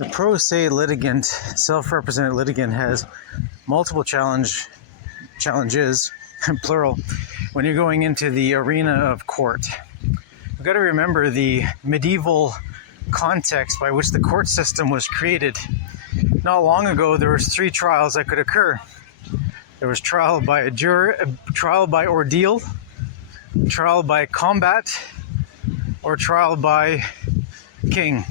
The ProSe litigant, self-represented litigant, has multiple challenges, plural, when you're going into the arena of court. You've got to remember the medieval context by which the court system was created. Not long ago, there was 3 trials that could occur. There was trial by a jury, trial by ordeal, trial by combat, or trial by king.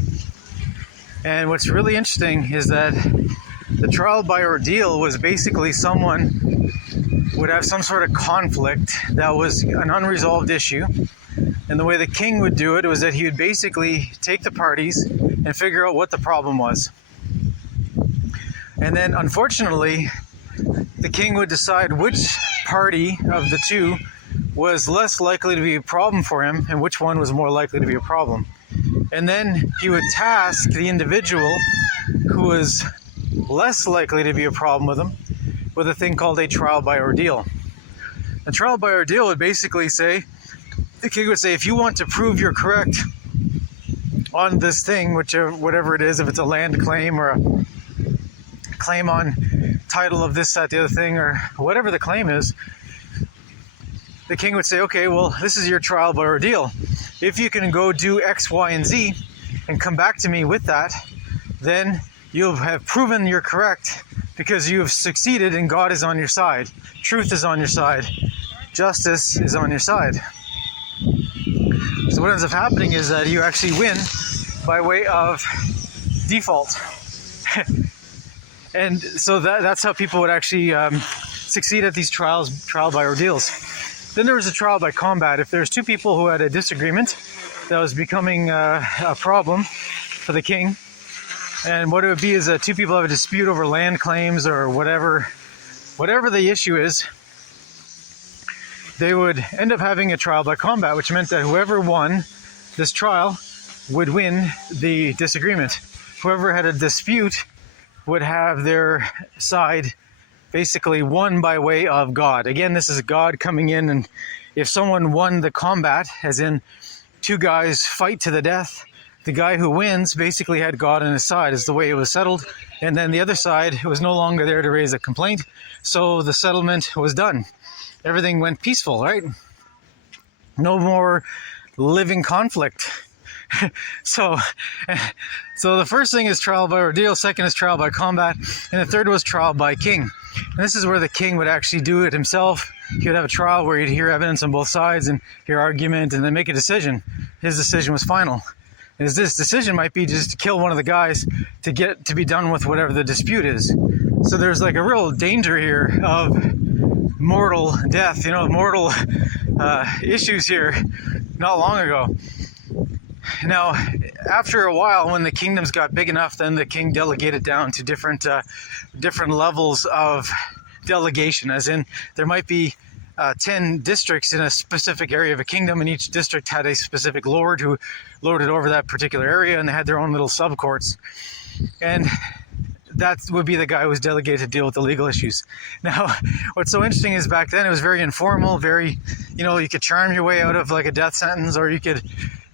And what's really interesting is that the trial by ordeal was basically someone would have some sort of conflict that was an unresolved issue. And the way the king would do it was that he would basically take the parties and figure out what the problem was. And then, unfortunately, the king would decide which party of the 2 was less likely to be a problem for him and which one was more likely to be a problem. And then he would task the individual who was less likely to be a problem with him with a thing called a trial by ordeal. A trial by ordeal would basically say, the king would say, if you want to prove you're correct on this thing, whatever it is, if it's a land claim or a claim on title of this, that, the other thing, or whatever the claim is, the king would say, okay, well, this is your trial by ordeal. If you can go do X, Y, and Z and come back to me with that, then you'll have proven you're correct because you have succeeded and God is on your side. Truth is on your side. Justice is on your side. So what ends up happening is that you actually win by way of default. And so that's how people would actually succeed at these trial by ordeals. Then there was a trial by combat. If there's 2 people who had a disagreement that was becoming a problem for the king, and what it would be is that 2 people have a dispute over land claims or whatever the issue is, they would end up having a trial by combat, which meant that whoever won this trial would win the disagreement. Whoever had a dispute would have their side basically won by way of God. Again, this is God coming in, and if someone won the combat, as in 2 guys fight to the death, the guy who wins basically had God on his side, is the way it was settled. And then the other side was no longer there to raise a complaint, so the settlement was done. Everything went peaceful, right? No more living conflict. So the first thing is trial by ordeal, second is trial by combat, and the third was trial by king. And this is where the king would actually do it himself. He would have a trial where he'd hear evidence on both sides and hear argument and then make a decision. His decision was final. And this decision might be just to kill one of the guys to get to be done with whatever the dispute is. So there's like a real danger here of mortal death, mortal issues here not long ago. Now, after a while, when the kingdoms got big enough, then the king delegated down to different levels of delegation, as in there might be 10 districts in a specific area of a kingdom, and each district had a specific lord who lorded over that particular area, and they had their own little sub-courts. And that would be the guy who was delegated to deal with the legal issues. Now, what's so interesting is back then it was very informal, very, you could charm your way out of like a death sentence, or you could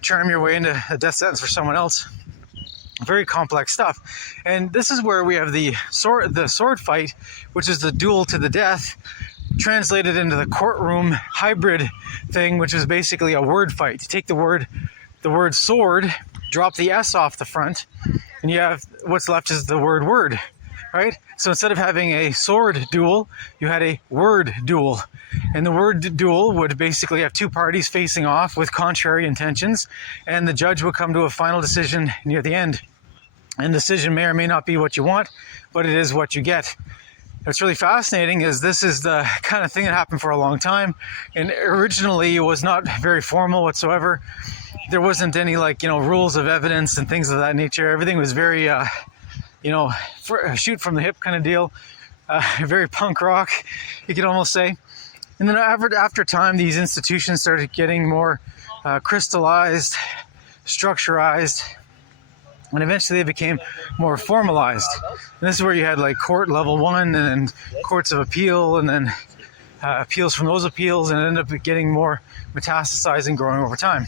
charm your way into a death sentence for someone else. Very complex stuff. And this is where we have the sword fight, which is the duel to the death, translated into the courtroom hybrid thing, which is basically a word fight. You take the word sword, drop the S off the front, and you have what's left is the word, right? So instead of having a sword duel, you had a word duel. And the word duel would basically have 2 parties facing off with contrary intentions, and the judge would come to a final decision near the end. And the decision may or may not be what you want, but it is what you get. What's really fascinating is this is the kind of thing that happened for a long time, and originally it was not very formal whatsoever. There wasn't any rules of evidence and things of that nature. Everything was very shoot from the hip kind of deal, very punk rock, you could almost say. And then after time, these institutions started getting more crystallized, structurized, and eventually they became more formalized. And this is where you had like court level 1 and then courts of appeal, and then appeals from those appeals, and it ended up getting more metastasizing, growing over time.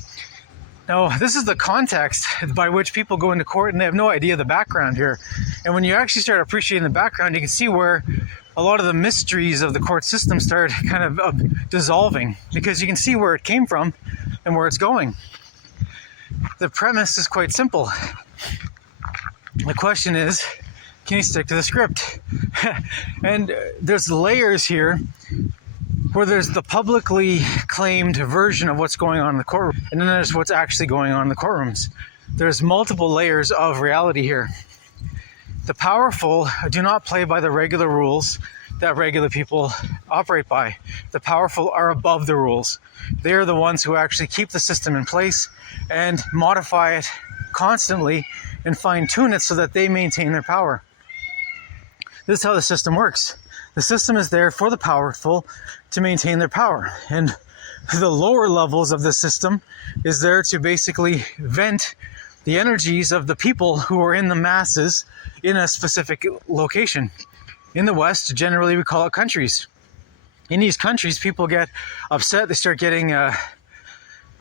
Now, this is the context by which people go into court, and they have no idea the background here. And when you actually start appreciating the background, you can see where a lot of the mysteries of the court system start kind of dissolving, because you can see where it came from and where it's going. The premise is quite simple. The question is, can you stick to the script? And there's layers here where there's the publicly claimed version of what's going on in the courtroom, and then there's what's actually going on in the courtrooms. There's multiple layers of reality here. The powerful do not play by the regular rules that regular people operate by. The powerful are above the rules. They're the ones who actually keep the system in place and modify it constantly and fine-tune it so that they maintain their power. This is how the system works. The system is there for the powerful to maintain their power. And the lower levels of the system is there to basically vent the energies of the people who are in the masses in a specific location. In the West, generally we call it countries. In these countries, people get upset. They start getting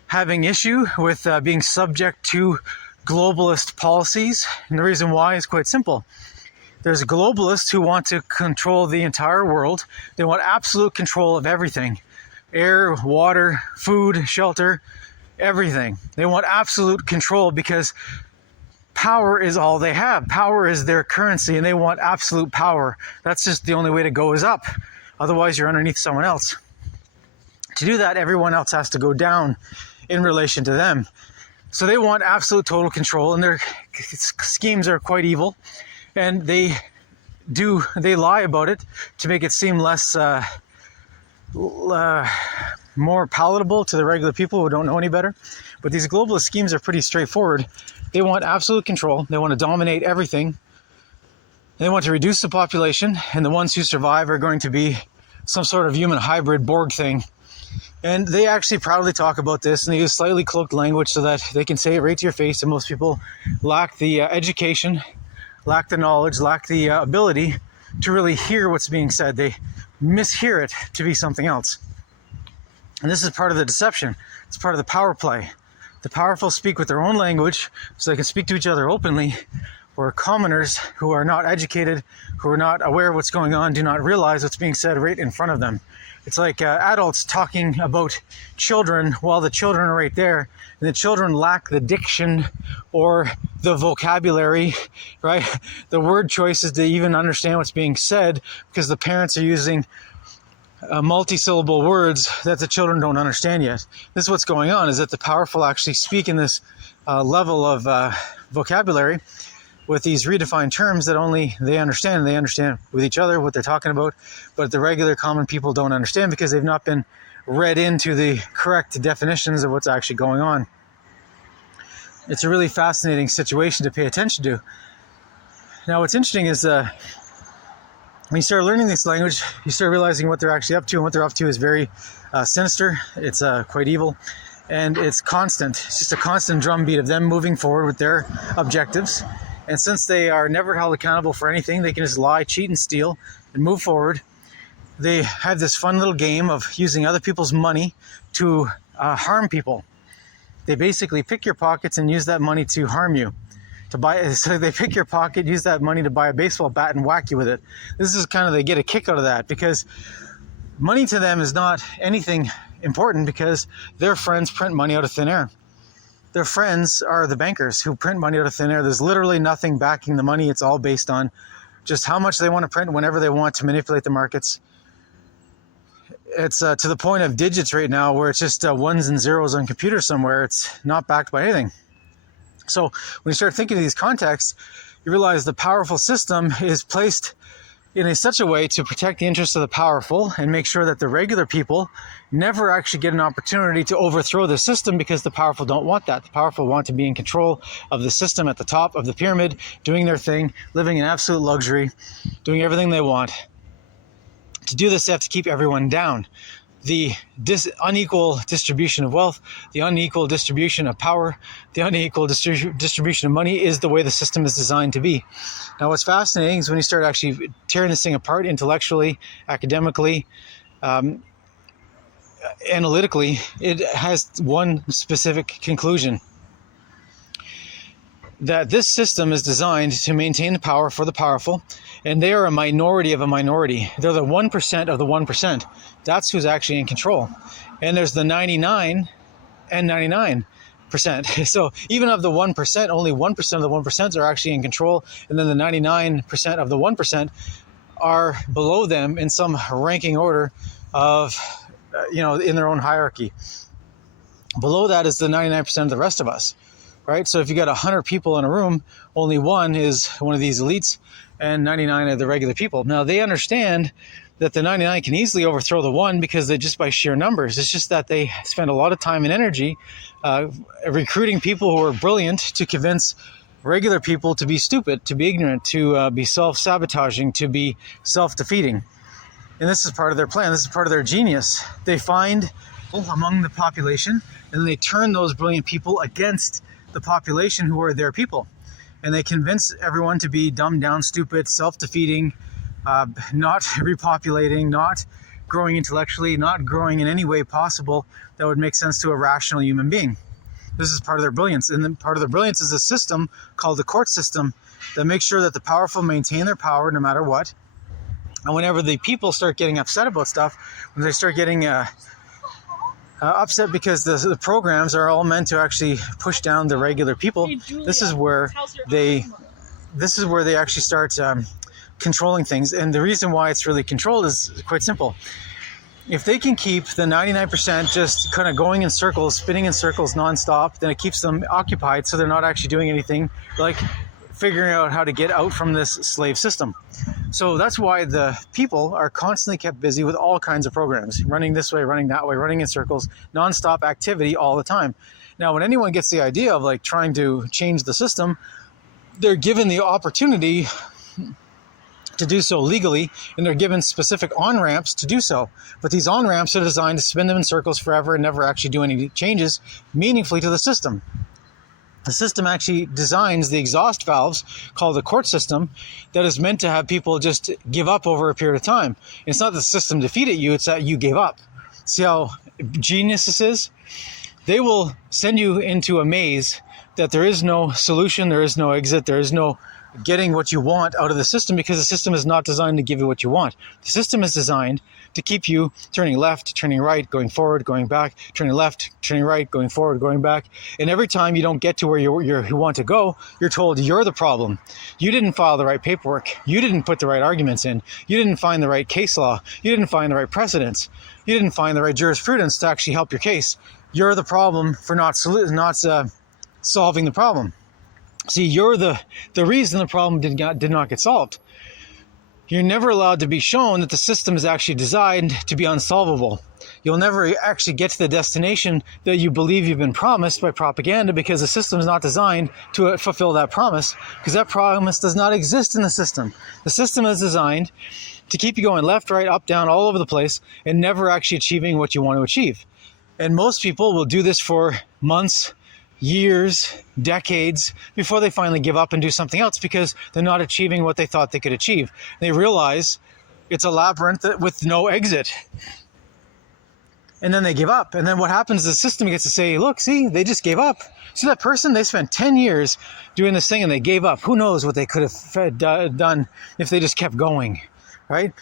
having issue with being subject to globalist policies. And the reason why is quite simple. There's globalists who want to control the entire world. They want absolute control of everything. Air, water, food, shelter, everything. They want absolute control because power is all they have. Power is their currency, and they want absolute power. That's just the only way to go is up. Otherwise, you're underneath someone else. To do that, everyone else has to go down in relation to them. So they want absolute total control, and their schemes are quite evil. And they lie about it to make it seem less, more palatable to the regular people who don't know any better. But these globalist schemes are pretty straightforward. They want absolute control. They want to dominate everything. They want to reduce the population, and the ones who survive are going to be some sort of human hybrid Borg thing. And they actually proudly talk about this, and they use slightly cloaked language so that they can say it right to your face, and most people lack the education, lack the knowledge, lack the ability to really hear what's being said. They mishear it to be something else. And this is part of the deception. It's part of the power play. The powerful speak with their own language so they can speak to each other openly, where commoners who are not educated, who are not aware of what's going on, do not realize what's being said right in front of them. It's like adults talking about children while the children are right there, and the children lack the diction or the vocabulary, right? The word choices to even understand what's being said, because the parents are using multi-syllable words that the children don't understand yet. This is what's going on, is that the powerful actually speak in this level of vocabulary with these redefined terms that only they understand, and they understand with each other what they're talking about, but the regular common people don't understand because they've not been read into the correct definitions of what's actually going on. It's a really fascinating situation to pay attention to. Now, what's interesting is when you start learning this language, you start realizing what they're actually up to, and what they're up to is very sinister. It's quite evil, and it's constant. It's just a constant drumbeat of them moving forward with their objectives. And since they are never held accountable for anything, they can just lie, cheat, and steal and move forward. They have this fun little game of using other people's money to harm people. They basically pick your pockets and use that money to harm you. So they pick your pocket, use that money to buy a baseball bat and whack you with it. This is kind of, they get a kick out of that, because money to them is not anything important, because their friends print money out of thin air. Their friends are the bankers who print money out of thin air. There's literally nothing backing the money. It's all based on just how much they want to print whenever they want to manipulate the markets. It's to the point of digits right now where it's just ones and zeros on computers somewhere. It's not backed by anything. So when you start thinking of these contexts, you realize the powerful system is placed in such a way to protect the interests of the powerful and make sure that the regular people never actually get an opportunity to overthrow the system, because the powerful don't want that. The powerful want to be in control of the system at the top of the pyramid, doing their thing, living in absolute luxury, doing everything they want. To do this, they have to keep everyone down. The unequal distribution of wealth, the unequal distribution of power, the unequal distribution of money is the way the system is designed to be. Now, what's fascinating is when you start actually tearing this thing apart intellectually, academically, analytically, it has one specific conclusion. that this system is designed to maintain the power for the powerful, and they are a minority of a minority. They're the 1% of the 1%. That's who's actually in control. And there's the 99 and 99%. So even of the 1%, only 1% of the 1% are actually in control, and then the 99% of the 1% are below them in some ranking order of, in their own hierarchy. Below that is the 99% of the rest of us. Right? So if you got 100 people in a room, only one is one of these elites and 99 are the regular people. Now, they understand that the 99 can easily overthrow the one because they just by sheer numbers. It's just that they spend a lot of time and energy recruiting people who are brilliant to convince regular people to be stupid, to be ignorant, to be self-sabotaging, to be self-defeating. And this is part of their plan. This is part of their genius. They find among the population and then they turn those brilliant people against the population who are their people, and they convince everyone to be dumbed down, stupid, self-defeating, not repopulating, not growing intellectually, not growing in any way possible that would make sense to a rational human being. This is part of their brilliance, and then part of their brilliance is a system called the court system that makes sure that the powerful maintain their power no matter what. And whenever the people start getting upset about stuff, when they start getting upset because the programs are all meant to actually push down the regular people. Hey, Julia, this is where they actually start controlling things. And the reason why it's really controlled is quite simple. If they can keep the 99% just kind of going in circles, spinning in circles nonstop, then it keeps them occupied, so they're not actually doing anything like figuring out how to get out from this slave system. So that's why the people are constantly kept busy with all kinds of programs, running this way, running that way, running in circles, nonstop activity all the time. Now, when anyone gets the idea of like trying to change the system, they're given the opportunity to do so legally, and they're given specific on-ramps to do so. But these on-ramps are designed to spin them in circles forever and never actually do any changes meaningfully to the system. The system actually designs the exhaust valves called the court system that is meant to have people just give up over a period of time. It's not the system defeated you, it's that you gave up. See how genius this is? They will send you into a maze that there is no solution, there is no exit, there is no getting what you want out of the system, because the system is not designed to give you what you want. The system is designed to keep you turning left, turning right, going forward, going back, turning left, turning right, going forward, going back. And every time you don't get to where you want to go, you're told you're the problem. You didn't file the right paperwork. You didn't put the right arguments in. You didn't find the right case law. You didn't find the right precedents. You didn't find the right jurisprudence to actually help your case. You're the problem for not solving the problem. See, you're the reason the problem did not get solved. You're never allowed to be shown that the system is actually designed to be unsolvable. You'll never actually get to the destination that you believe you've been promised by propaganda, because the system is not designed to fulfill that promise, because that promise does not exist in the system. The system is designed to keep you going left, right, up, down, all over the place, and never actually achieving what you want to achieve. And most people will do this for months, years, decades, before they finally give up and do something else, because they're not achieving what they thought they could achieve. They realize it's a labyrinth with no exit. And then they give up. And then what happens is the system gets to say, look, see, they just gave up. See that person? They spent 10 years doing this thing and they gave up. Who knows what they could have done if they just kept going, right?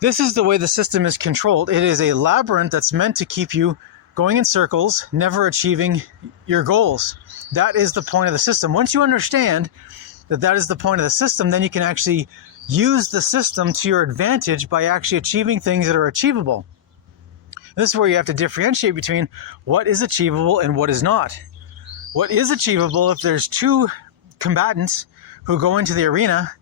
This is the way the system is controlled. It is a labyrinth that's meant to keep you going in circles, never achieving your goals. That is the point of the system. Once you understand that that is the point of the system, then you can actually use the system to your advantage by actually achieving things that are achievable. This is where you have to differentiate between what is achievable and what is not. What is achievable, if there's two combatants who go into the arena,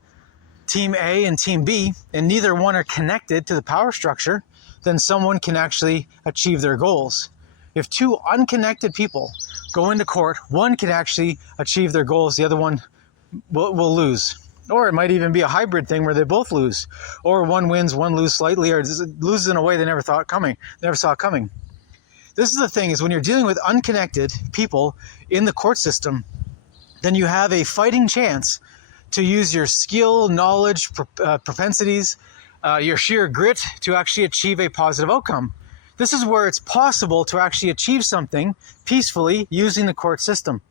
Team A and Team B, and neither one are connected to the power structure, then someone can actually achieve their goals. If two unconnected people go into court, one can actually achieve their goals, the other one will lose. Or it might even be a hybrid thing where they both lose. Or one wins, one loses slightly, or loses in a way they never saw coming. This is the thing, is when you're dealing with unconnected people in the court system, then you have a fighting chance to use your skill, knowledge, propensities, your sheer grit to actually achieve a positive outcome. This is where it's possible to actually achieve something peacefully using the court system.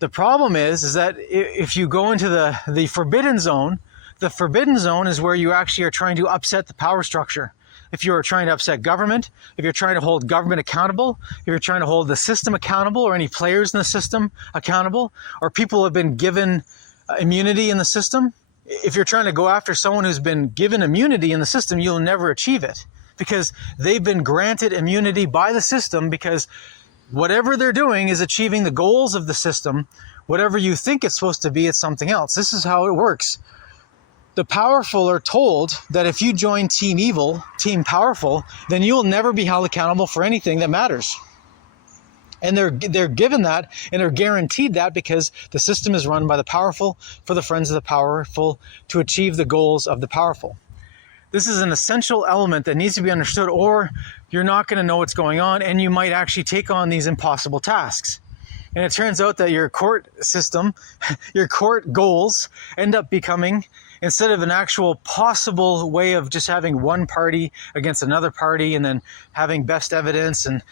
The problem is that if you go into the forbidden zone is where you actually are trying to upset the power structure. If you're trying to upset government, if you're trying to hold government accountable, if you're trying to hold the system accountable or any players in the system accountable, or people who have been given immunity in the system, if you're trying to go after someone who's been given immunity in the system, you'll never achieve it because they've been granted immunity by the system because whatever they're doing is achieving the goals of the system. Whatever you think it's supposed to be, it's something else. This is how it works. The powerful are told that if you join Team Evil, Team Powerful, then you'll never be held accountable for anything that matters. And they're given that and they're guaranteed that because the system is run by the powerful for the friends of the powerful to achieve the goals of the powerful. This is an essential element that needs to be understood, or you're not going to know what's going on and you might actually take on these impossible tasks. And it turns out that your court system, your court goals end up becoming, instead of an actual possible way of just having one party against another party and then having best evidence and,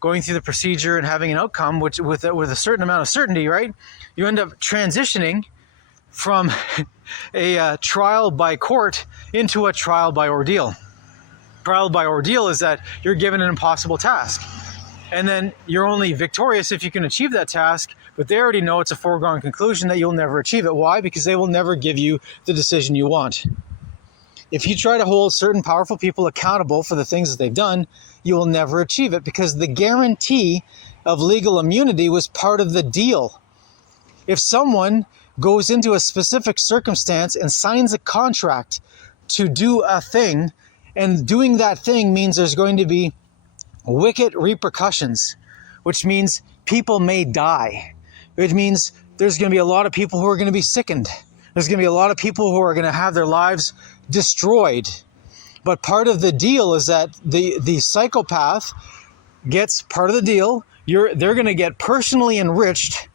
going through the procedure and having an outcome which with a certain amount of certainty, right? You end up transitioning from a trial by court into a trial by ordeal. Trial by ordeal is that you're given an impossible task. And then you're only victorious if you can achieve that task, but they already know it's a foregone conclusion that you'll never achieve it. Why? Because they will never give you the decision you want. If you try to hold certain powerful people accountable for the things that they've done, you will never achieve it because the guarantee of legal immunity was part of the deal. If someone goes into a specific circumstance and signs a contract to do a thing, and doing that thing means there's going to be wicked repercussions, which means people may die. It means there's going to be a lot of people who are going to be sickened. There's going to be a lot of people who are going to have their lives destroyed. But part of the deal is that the psychopath gets part of the deal. They're going to get personally enriched,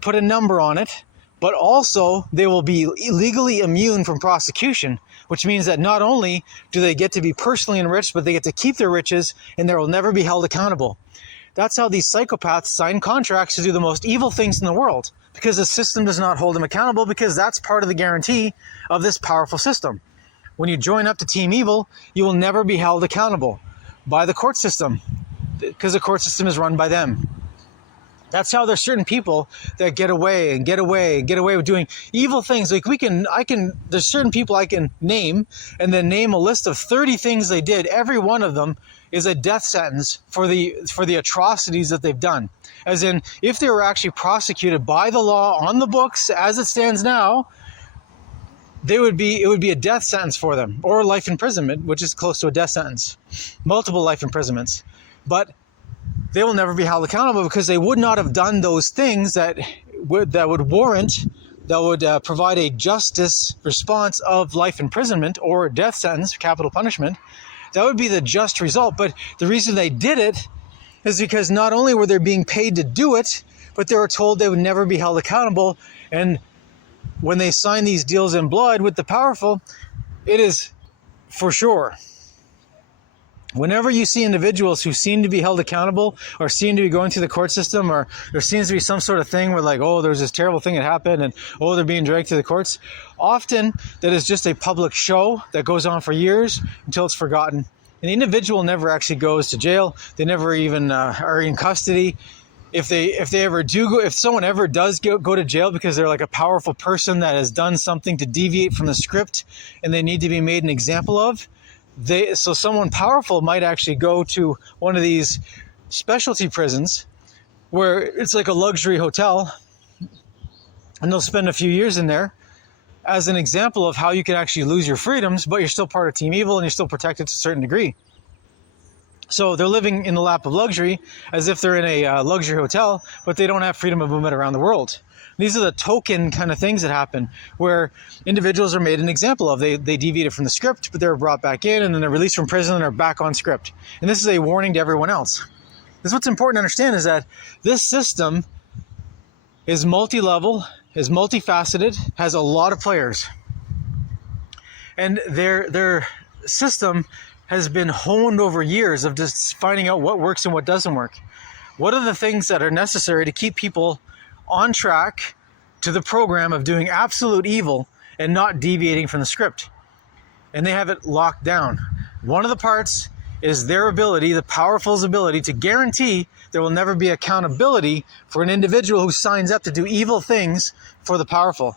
put a number on it, but also they will be legally immune from prosecution, which means that not only do they get to be personally enriched, but they get to keep their riches and they will never be held accountable. That's how these psychopaths sign contracts to do the most evil things in the world, because the system does not hold them accountable, because that's part of the guarantee of this powerful system. When you join up to Team Evil, you will never be held accountable by the court system, because the court system is run by them. That's how there's certain people that get away with doing evil things. Like there's certain people I can name and then name a list of 30 things they did. Every one of them is a death sentence for the atrocities that they've done. As in, if they were actually prosecuted by the law on the books as it stands now, it would be a death sentence for them, or life imprisonment, which is close to a death sentence. Multiple life imprisonments. But they will never be held accountable because they would not have done those things that would provide a justice response of life imprisonment or death sentence, capital punishment. That would be the just result. But the reason they did it is because not only were they being paid to do it, but they were told they would never be held accountable. And when they sign these deals in blood with the powerful, it is for sure. Whenever you see individuals who seem to be held accountable or seem to be going through the court system, or there seems to be some sort of thing where like, oh, there's this terrible thing that happened and, oh, they're being dragged to the courts, often that is just a public show that goes on for years until it's forgotten. And the individual never actually goes to jail. They never even are in custody. If someone ever does go to jail because they're like a powerful person that has done something to deviate from the script and they need to be made an example of, so someone powerful might actually go to one of these specialty prisons where it's like a luxury hotel, and they'll spend a few years in there as an example of how you can actually lose your freedoms, but you're still part of Team Evil and you're still protected to a certain degree. So they're living in the lap of luxury as if they're in a luxury hotel, but they don't have freedom of movement around the world. These are the token kind of things that happen where individuals are made an example of. They deviated from the script, but they're brought back in, and then they're released from prison and are back on script. And this is a warning to everyone else. This is what's important to understand, is that this system is multi-level, is multifaceted, has a lot of players. And their system has been honed over years of just finding out what works and what doesn't work. What are the things that are necessary to keep people on track to the program of doing absolute evil and not deviating from the script. And they have it locked down. One of the parts is their ability, the powerful's ability, to guarantee there will never be accountability for an individual who signs up to do evil things for the powerful.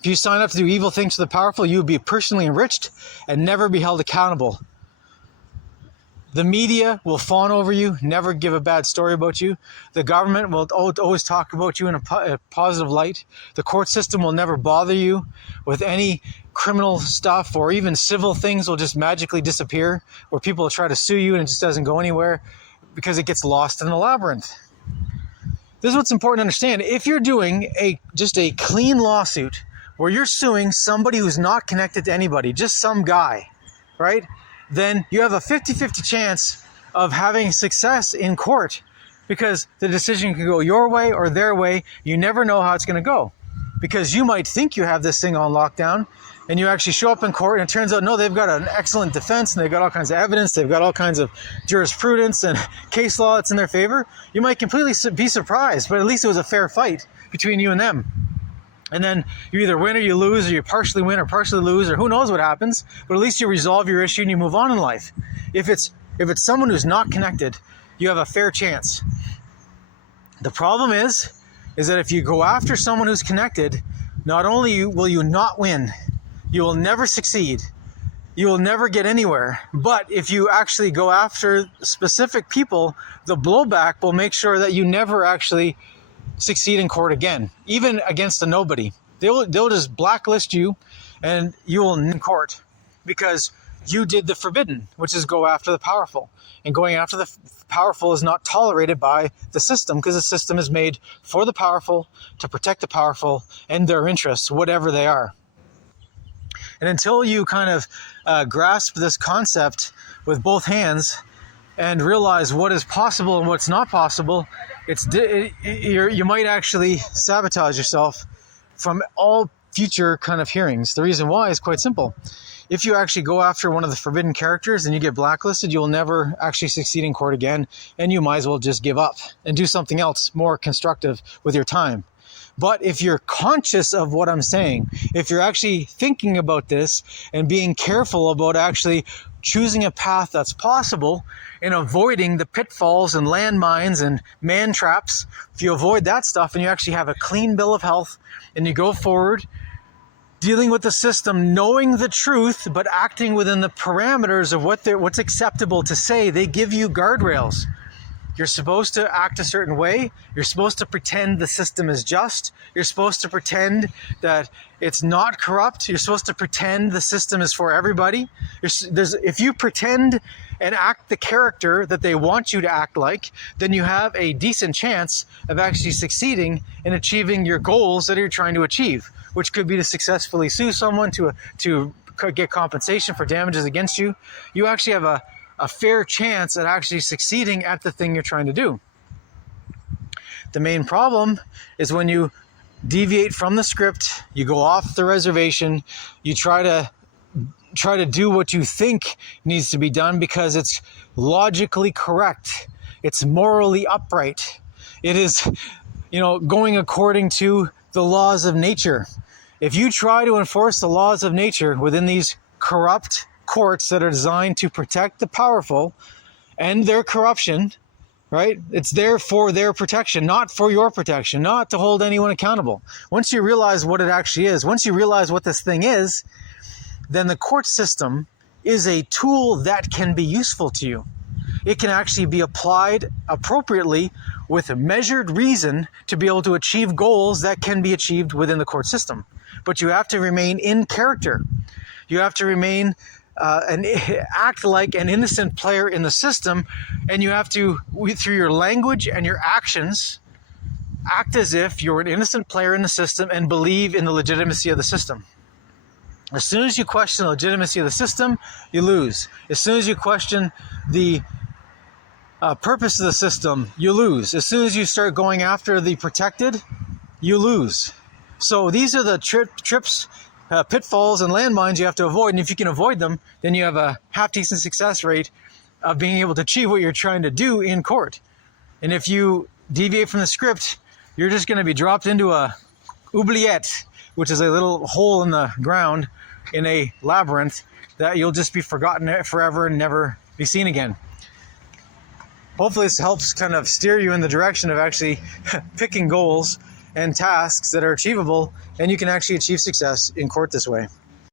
If you sign up to do evil things for the powerful, you will be personally enriched and never be held accountable. The media will fawn over you, never give a bad story about you. The government will always talk about you in a positive light. The court system will never bother you with any criminal stuff, or even civil things will just magically disappear, where people will try to sue you and it just doesn't go anywhere because it gets lost in the labyrinth. This is what's important to understand. If you're doing just a clean lawsuit where you're suing somebody who's not connected to anybody, just some guy, right? Then you have a 50-50 chance of having success in court, because the decision can go your way or their way. You never know how it's going to go, because you might think you have this thing on lockdown and you actually show up in court and it turns out, no, they've got an excellent defense and they've got all kinds of evidence. They've got all kinds of jurisprudence and case law that's in their favor. You might completely be surprised, but at least it was a fair fight between you and them. And then you either win or you lose, or you partially win or partially lose, or who knows what happens, but at least you resolve your issue and you move on in life. If it's someone who's not connected, you have a fair chance. The problem is that if you go after someone who's connected, not only will you not win, you will never succeed, you will never get anywhere, but if you actually go after specific people, the blowback will make sure that you never actually succeed in court again, even against a nobody. They'll just blacklist you and you will in court because you did the forbidden, which is go after the powerful. And going after the powerful is not tolerated by the system, because the system is made for the powerful, to protect the powerful and their interests, whatever they are. And until you kind of grasp this concept with both hands and realize what is possible and what's not possible, you might actually sabotage yourself from all future kind of hearings. The reason why is quite simple. If you actually go after one of the forbidden characters and you get blacklisted, you'll never actually succeed in court again, and you might as well just give up and do something else more constructive with your time. But if you're conscious of what I'm saying, if you're actually thinking about this and being careful about actually choosing a path that's possible and avoiding the pitfalls and landmines and man traps, if you avoid that stuff and you actually have a clean bill of health and you go forward dealing with the system, knowing the truth, but acting within the parameters of what's acceptable to say, they give you guardrails. You're supposed to act a certain way. You're supposed to pretend the system is just. You're supposed to pretend that it's not corrupt. You're supposed to pretend the system is for everybody. If you pretend and act the character that they want you to act like, then you have a decent chance of actually succeeding in achieving your goals that you're trying to achieve, which could be to successfully sue someone, to get compensation for damages against you. You actually have a fair chance at actually succeeding at the thing you're trying to do. The main problem is when you deviate from the script, you go off the reservation, you try to do what you think needs to be done because it's logically correct, it's morally upright, it is, going according to the laws of nature. If you try to enforce the laws of nature within these corrupt courts that are designed to protect the powerful and their corruption, right? It's there for their protection, not for your protection, not to hold anyone accountable. Once you realize what it actually is, once you realize what this thing is, then the court system is a tool that can be useful to you. It can actually be applied appropriately with a measured reason to be able to achieve goals that can be achieved within the court system. But you have to remain in character. You have to remain and act like an innocent player in the system, and you have to, through your language and your actions, act as if you're an innocent player in the system and believe in the legitimacy of the system. As soon as you question the legitimacy of the system, you lose. As soon as you question the purpose of the system, you lose. As soon as you start going after the protected, you lose. So these are the trips, pitfalls and landmines you have to avoid, and if you can avoid them, then you have a half-decent success rate of being able to achieve what you're trying to do in court. And if you deviate from the script, you're just going to be dropped into a oubliette, which is a little hole in the ground in a labyrinth that you'll just be forgotten forever and never be seen again. Hopefully this helps kind of steer you in the direction of actually picking goals and tasks that are achievable, and you can actually achieve success in court this way.